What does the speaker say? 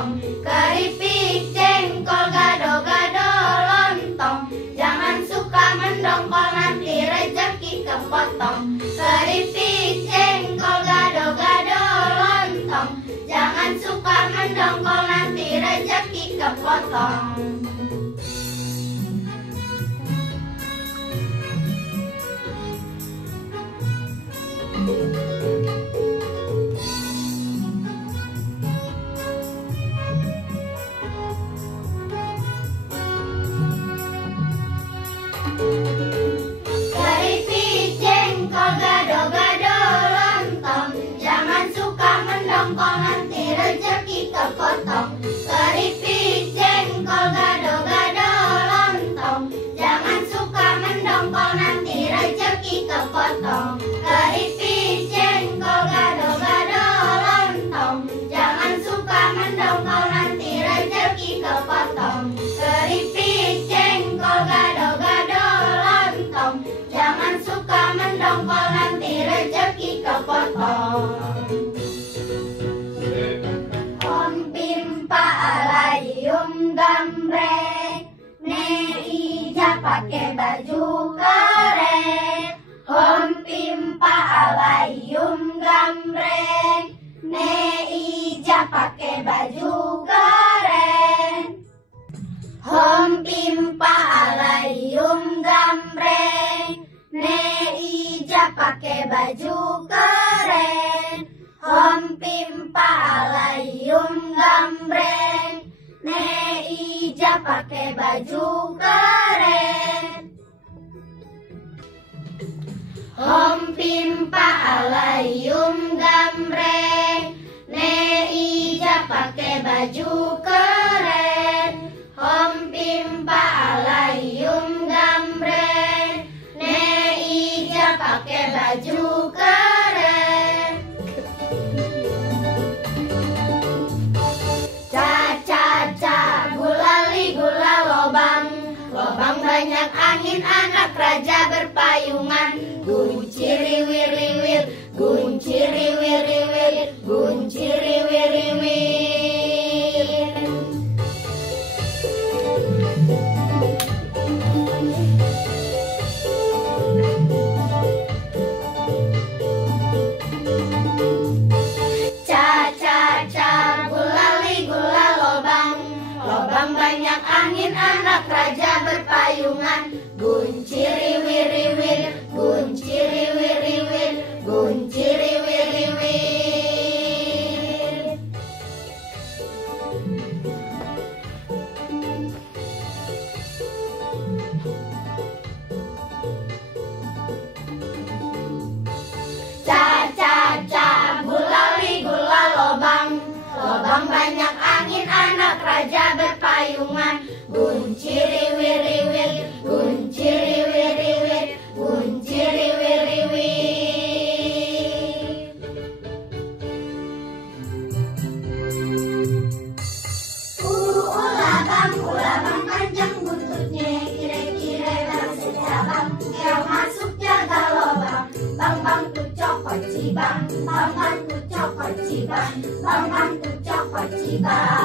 kepotong. Keripik, jengkol, gado-gado, lontong. Jangan suka mendongkol, nanti rezeki kepotong. Keripik, jengkol, gado-gado, lontong. Jangan suka mendongkol, nanti rezeki kepotong. Keripik, jengkol, gado-gado, lontong. Jangan suka mendongkol, nanti rezeki kepotong. Keripik, jengkol, gado-gado, lontong. Jangan suka mendongkol, nanti rezeki kepotong. Keripik, jengkol, gado-gado, lontong. Jangan suka mendongkol, nanti rezeki kepotong. Keripik, jengkol, gado-gado, lontong. Jangan suka mendongkol, nanti rezeki kepotong. Om pimpa alayum gambreng, ne ija pakai baju keren. Om pimpa alayum gambreng, ne ija pakai baju keren. Om pimpa alayum gambreng, ne ija pakai baju keren. Om pimpa alayum gambreng, ne ija pakai baju keren. Om pimpa alayum gambreng, ne ija pakai baju keren. Om pimpa alayum gambreng, ne ija pakai baju keren. Ca-ca-ca, gulali gula lobang. Lobang banyak angin, anak raja berpayungan. Gunciri-wir-wir, gunciri-wir-wir, gunciri-wir-wir. Ca-ca-ca, gulali gula lobang. Lobang banyak angin, anak raja berpayungan. Gunciri-wir-wir, gunciri-wir-wir, gunciri-wir-wir. Ca-ca-ca, gulali gula lobang. Lobang banyak angin, anak raja berpayungan. Gunciri-wir-wir, gunciri-wir-wir, gunciri-wir-wir. Ulabang panjang buntutnya, kira-kira bang sejabang. Yang masuk jaga lobang. Bang tuh cokot cibang, bang tuh cokot cibang, bang tuh cokot cibang.